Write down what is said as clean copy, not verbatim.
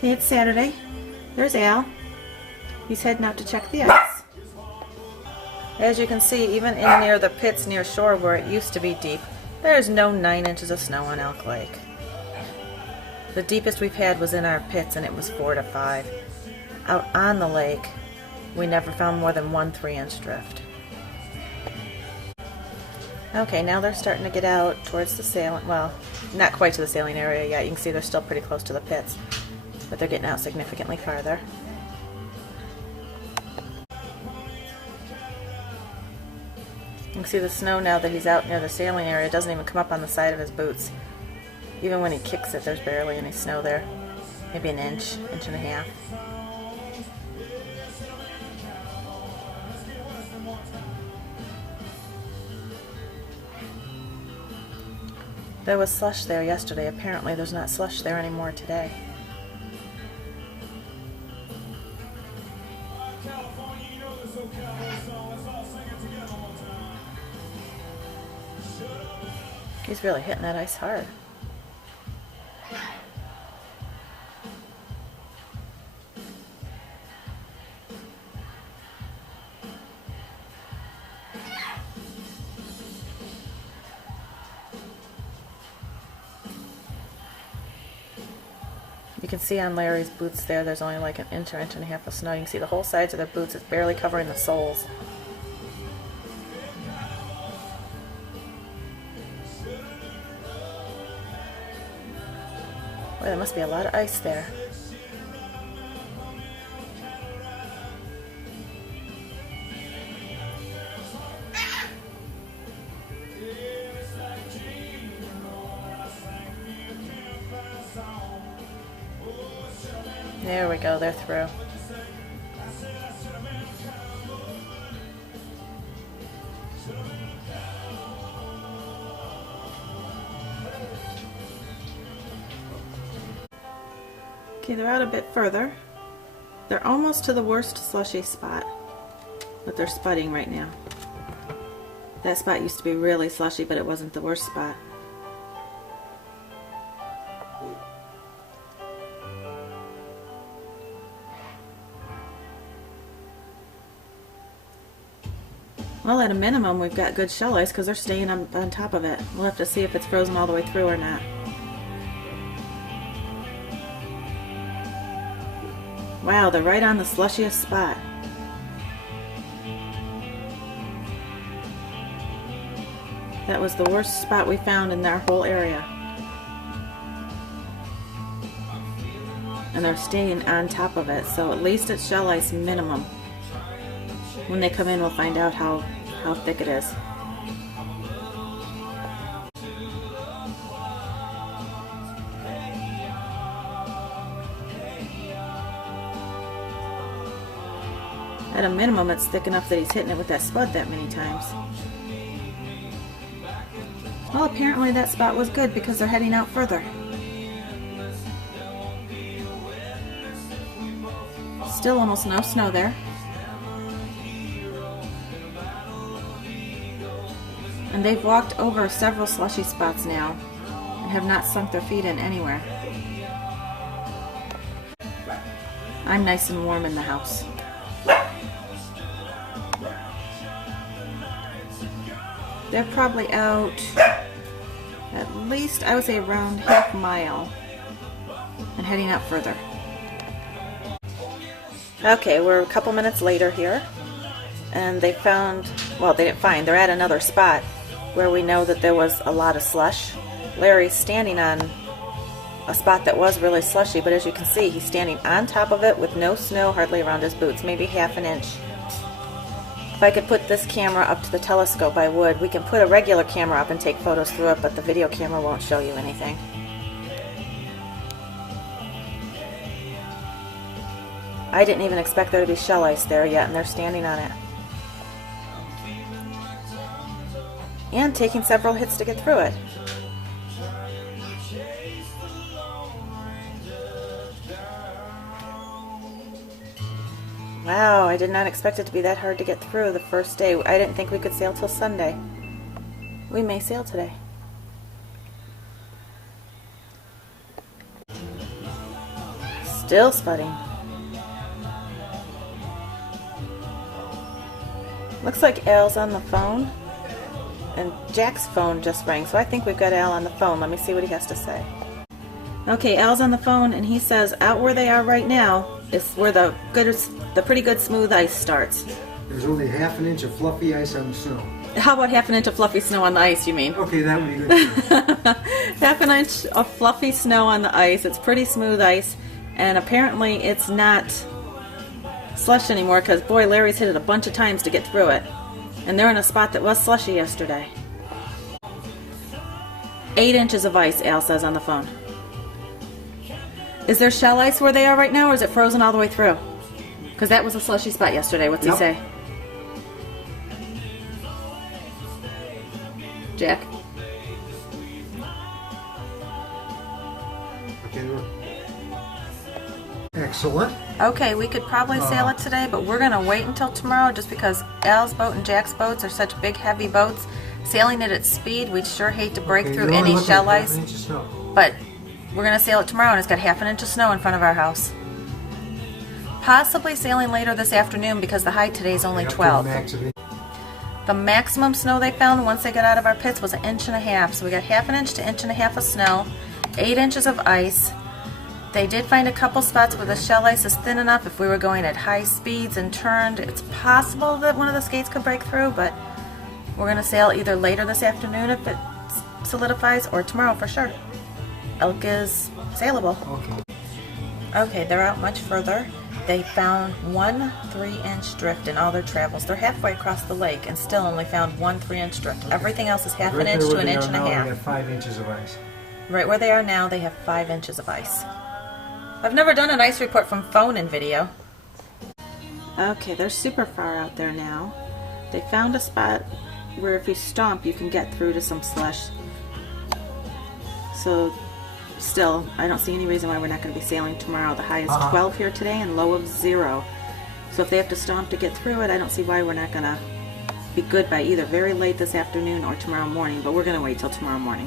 Okay, it's Saturday. There's Al. He's heading out to check the ice. As you can see, even in near the pits near shore where it used to be deep, there's no 9 inches of snow on Elk Lake. The deepest we've had was in our pits, and it was 4 to 5. Out on the lake, we never found more than 1 3-inch drift. Okay, now they're starting to get out towards the sailing, well, not quite to the sailing area yet. You can see they're still pretty close to the pits, but they're getting out significantly farther. You can see the snow now that he's out near the sailing area. It doesn't even come up on the side of his boots. Even when he kicks it, there's barely any snow there. Maybe an inch, inch and a half. There was slush there yesterday. Apparently there's not slush there anymore today. He's really hitting that ice hard. You can see on Larry's boots there's only like an inch or inch and a half of snow. You can see the whole sides of their boots. It's barely covering the soles. Boy, there must be a lot of ice there. There we go, they're through. Okay, they're out a bit further. They're almost to the worst slushy spot, but they're spudding right now. That spot used to be really slushy, but it wasn't the worst spot. Well, at a minimum, we've got good shell ice because they're staying on top of it. We'll have to see if it's frozen all the way through or not. Wow, they're right on the slushiest spot. That was the worst spot we found in our whole area. And they're staying on top of it, so at least it's shell ice minimum. When they come in, we'll find out how thick it is. At a minimum, it's thick enough that he's hitting it with that spud that many times. Well, apparently that spot was good because they're heading out further. Still almost no snow there. And they've walked over several slushy spots now and have not sunk their feet in anywhere. I'm nice and warm in the house. They're probably out at least, I would say, around half mile and heading out further. Okay, we're a couple minutes later here, and they found, well, they didn't find, they're at another spot where we know that there was a lot of slush. Larry's standing on a spot that was really slushy, but as you can see, he's standing on top of it with no snow hardly around his boots, maybe half an inch. If I could put this camera up to the telescope, I would. We can put a regular camera up and take photos through it, but the video camera won't show you anything. I didn't even expect there to be shell ice there yet, and they're standing on it. And taking several hits to get through it. Wow, I did not expect it to be that hard to get through the first day. I didn't think we could sail till Sunday. We may sail today. Still sputting. Looks like Al's on the phone, and Jack's phone just rang, so I think we've got Al on the phone. Let me see what he has to say. Okay, Al's on the phone, and he says out where they are right now is where the pretty good smooth ice starts. There's only half an inch of fluffy ice on the snow. How about half an inch of fluffy snow on the ice, you mean? Okay, that would be good. Half an inch of fluffy snow on the ice. It's pretty smooth ice, and apparently it's not slush anymore because, boy, Larry's hit it a bunch of times to get through it. And they're in a spot that was slushy yesterday. 8 inches of ice, Al says on the phone. Is there shell ice where they are right now, or is it frozen all the way through? Because that was a slushy spot yesterday. What's he say? Jack? Okay, excellent. Okay, we could probably sail it today, but we're going to wait until tomorrow just because Al's boat and Jack's boats are such big, heavy boats. Sailing it at speed, we'd sure hate to break through any shell ice. But we're going to sail it tomorrow, and it's got half an inch of snow in front of our house. Possibly sailing later this afternoon because the high today is only 12. The maximum snow they found once they got out of our pits was 1.5 inches. So we got half an inch to 1.5 inches of snow, 8 inches of ice. They did find a couple spots where the shell ice is thin enough if we were going at high speeds and turned. It's possible that one of the skates could break through, but we're going to sail either later this afternoon if it solidifies or tomorrow for sure. Elk is saleable. Okay, they're out much further. They found 1 3-inch drift in all their travels. They're halfway across the lake and still only found 1 3-inch drift. Everything else is half an inch to 1.5 inches. They got 5 inches of ice. Right where they are now, they have 5 inches of ice. I've never done an ice report from phone and video. Okay, they're super far out there now. They found a spot where if you stomp, you can get through to some slush. So, still, I don't see any reason why we're not going to be sailing tomorrow. The high is 12 here today and low of 0. So if they have to stomp to get through it, I don't see why we're not going to be good by either very late this afternoon or tomorrow morning, but we're going to wait till tomorrow morning.